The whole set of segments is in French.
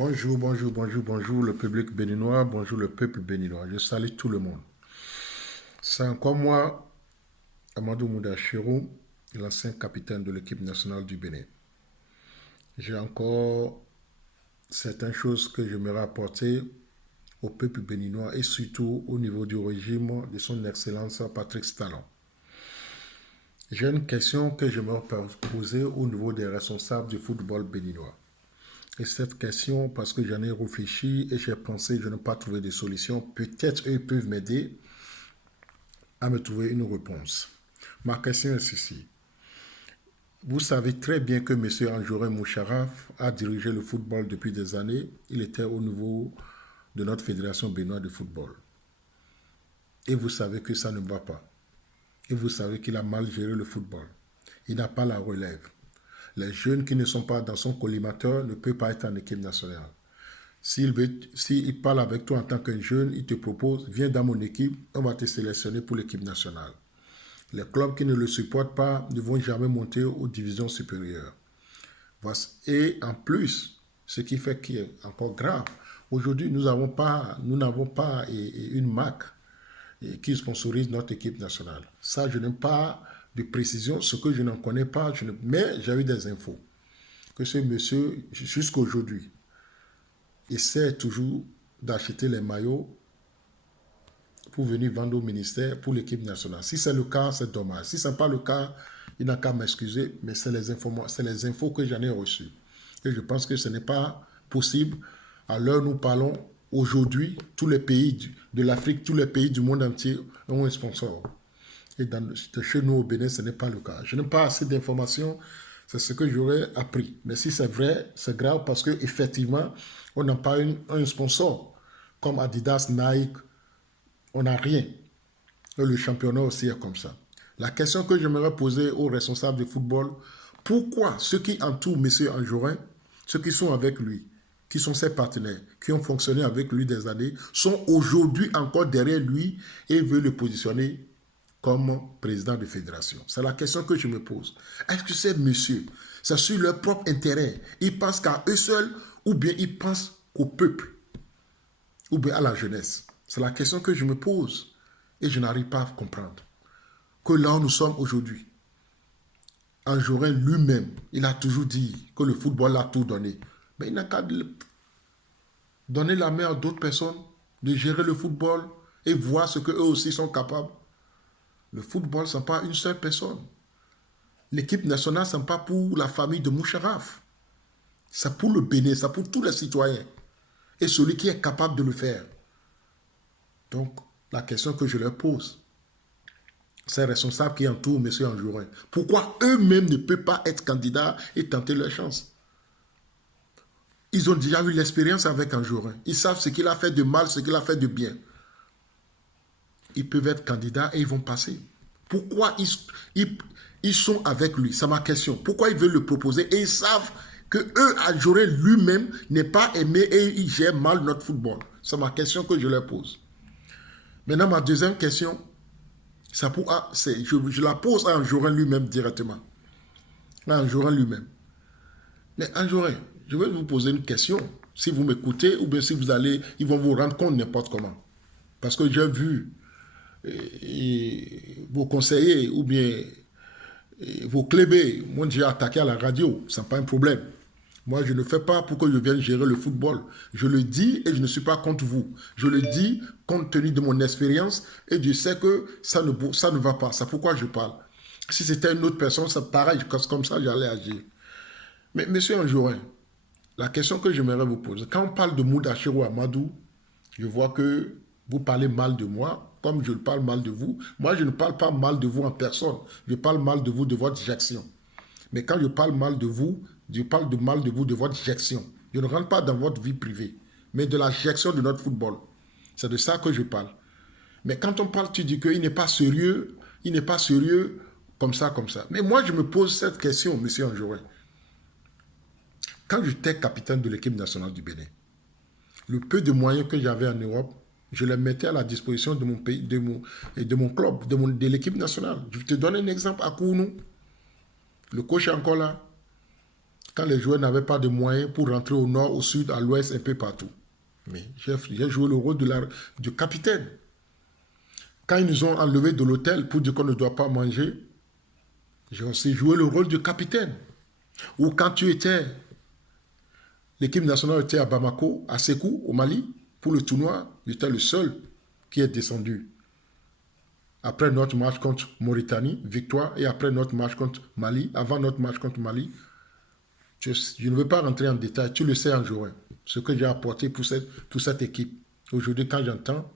Bonjour, bonjour, bonjour, bonjour le public béninois, bonjour le peuple béninois. Je salue tout le monde. C'est encore moi, Amadou Moudachirou, l'ancien capitaine de l'équipe nationale du Bénin. J'ai encore certaines choses que j'aimerais apporter au peuple béninois et surtout au niveau du régime de son Excellence Patrick Talon. J'ai une question que j'aimerais poser au niveau des responsables du football béninois. Et cette question, parce que j'en ai réfléchi et j'ai pensé, je n'ai pas trouvé de solution, peut-être eux peuvent m'aider à me trouver une réponse. Ma question est ceci. Vous savez très bien que M. Anjorin Moucharaf a dirigé le football depuis des années. Il était au niveau de notre fédération béninoise de football. Et vous savez que ça ne va pas. Et vous savez qu'il a mal géré le football. Il n'a pas la relève. Les jeunes qui ne sont pas dans son collimateur ne peuvent pas être en équipe nationale. S'il parle avec toi en tant qu'un jeune, il te propose, viens dans mon équipe, on va te sélectionner pour l'équipe nationale. Les clubs qui ne le supportent pas ne vont jamais monter aux divisions supérieures. Et en plus, ce qui fait qu'il est encore grave, aujourd'hui, nous n'avons pas une marque qui sponsorise notre équipe nationale. Ça, je n'ai pas de précision, ce que je n'en connais pas, mais j'ai eu des infos que ce monsieur, jusqu'à aujourd'hui, essaie toujours d'acheter les maillots pour venir vendre au ministère pour l'équipe nationale. Si c'est le cas, c'est dommage. Si ce n'est pas le cas, il n'a qu'à m'excuser, mais c'est les infos que j'en ai reçues. Et je pense que ce n'est pas possible. À l'heure où nous parlons, aujourd'hui, tous les pays de l'Afrique, tous les pays du monde entier ont un sponsor. Et chez nous au Bénin, ce n'est pas le cas. Je n'ai pas assez d'informations, c'est ce que j'aurais appris. Mais si c'est vrai, c'est grave parce qu'effectivement, on n'a pas un sponsor comme Adidas, Nike, on n'a rien. Et le championnat aussi est comme ça. La question que j'aimerais poser aux responsables de football, pourquoi ceux qui entourent M. Anjorin, ceux qui sont avec lui, qui sont ses partenaires, qui ont fonctionné avec lui des années, sont aujourd'hui encore derrière lui et veulent le positionner comme président de fédération? C'est la question que je me pose. Est-ce que ces messieurs, c'est sur leur propre intérêt? Ils pensent qu'à eux seuls ou bien ils pensent au peuple ou bien à la jeunesse? C'est la question que je me pose et je n'arrive pas à comprendre. Que là où nous sommes aujourd'hui, Anjorin lui-même, il a toujours dit que le football a tout donné. Mais il n'a qu'à donner la main à d'autres personnes, de gérer le football et voir ce qu'eux aussi sont capables. Le football, ce n'est pas une seule personne. L'équipe nationale, ce n'est pas pour la famille de Moucharaf. C'est pour le Bénin, c'est pour tous les citoyens. Et celui qui est capable de le faire. Donc, la question que je leur pose, ces responsables qui entourent M. Anjorin, pourquoi eux-mêmes ne peuvent pas être candidats et tenter leur chance? Ils ont déjà eu l'expérience avec Anjorin. Ils savent ce qu'il a fait de mal, ce qu'il a fait de bien. Ils peuvent être candidats et ils vont passer. Pourquoi ils sont avec lui? C'est ma question. Pourquoi ils veulent le proposer? Et ils savent que Anjorin lui-même n'est pas aimé et il gère mal notre football. C'est ma question que je leur pose. Maintenant, ma deuxième question, je la pose à Anjorin lui-même directement. À Anjorin lui-même. Mais Anjorin, je vais vous poser une question. Si vous m'écoutez ou bien si vous allez, ils vont vous rendre compte n'importe comment. Parce que j'ai vu vos conseillers ou bien vos clébés m'ont déjà attaqué à la radio. Ce n'est pas un problème. Moi, je ne fais pas pour que je vienne gérer le football. Je le dis et je ne suis pas contre vous. Je le dis compte tenu de mon expérience et je sais que ça ne va pas. C'est pourquoi je parle. Si c'était une autre personne, c'est pareil. Comme ça, j'allais agir. Mais monsieur Anjorin, la question que j'aimerais vous poser, quand on parle de Moudachirou Amadou, je vois que vous parlez mal de moi, comme je parle mal de vous. Moi, je ne parle pas mal de vous en personne. Je parle mal de vous, de votre gestion. Mais quand je parle mal de vous, je parle mal de vous, de votre gestion. Je ne rentre pas dans votre vie privée, mais de la gestion de notre football. C'est de ça que je parle. Mais quand on parle, tu dis qu'il n'est pas sérieux, comme ça, comme ça. Mais moi, je me pose cette question, monsieur Anjorin. Quand j'étais capitaine de l'équipe nationale du Bénin, le peu de moyens que j'avais en Europe, je les mettais à la disposition de mon pays, de mon club, de l'équipe nationale. Je te donne un exemple à Kounou. Le coach est encore là. quand les joueurs n'avaient pas de moyens pour rentrer au nord, au sud, à l'ouest, un peu partout. Mais j'ai joué le rôle du capitaine. Quand ils nous ont enlevés de l'hôtel pour dire qu'on ne doit pas manger, j'ai aussi joué le rôle du capitaine. Ou quand l'équipe nationale était à Bamako, à Sékou, au Mali, pour le tournoi, j'étais le seul qui est descendu. Après notre match contre Mauritanie, victoire, et après notre match contre Mali, avant notre match contre Mali, je ne veux pas rentrer en détail, tu le sais en jouant, ce que j'ai apporté pour cette équipe. Aujourd'hui, quand j'entends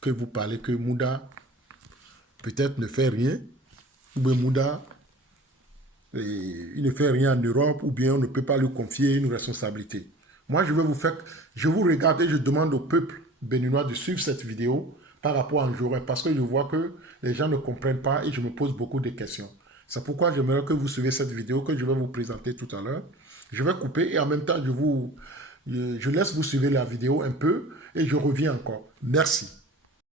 que vous parlez que Mouda peut-être ne fait rien, ou bien Mouda, il ne fait rien en Europe, ou bien on ne peut pas lui confier une responsabilité. Moi, je vous regarde et je demande au peuple béninois de suivre cette vidéo par rapport à Anjorin, parce que je vois que les gens ne comprennent pas et je me pose beaucoup de questions. C'est pourquoi j'aimerais que vous suiviez cette vidéo que je vais vous présenter tout à l'heure. Je vais couper et en même temps, je laisse vous suivre la vidéo un peu et je reviens encore. Merci.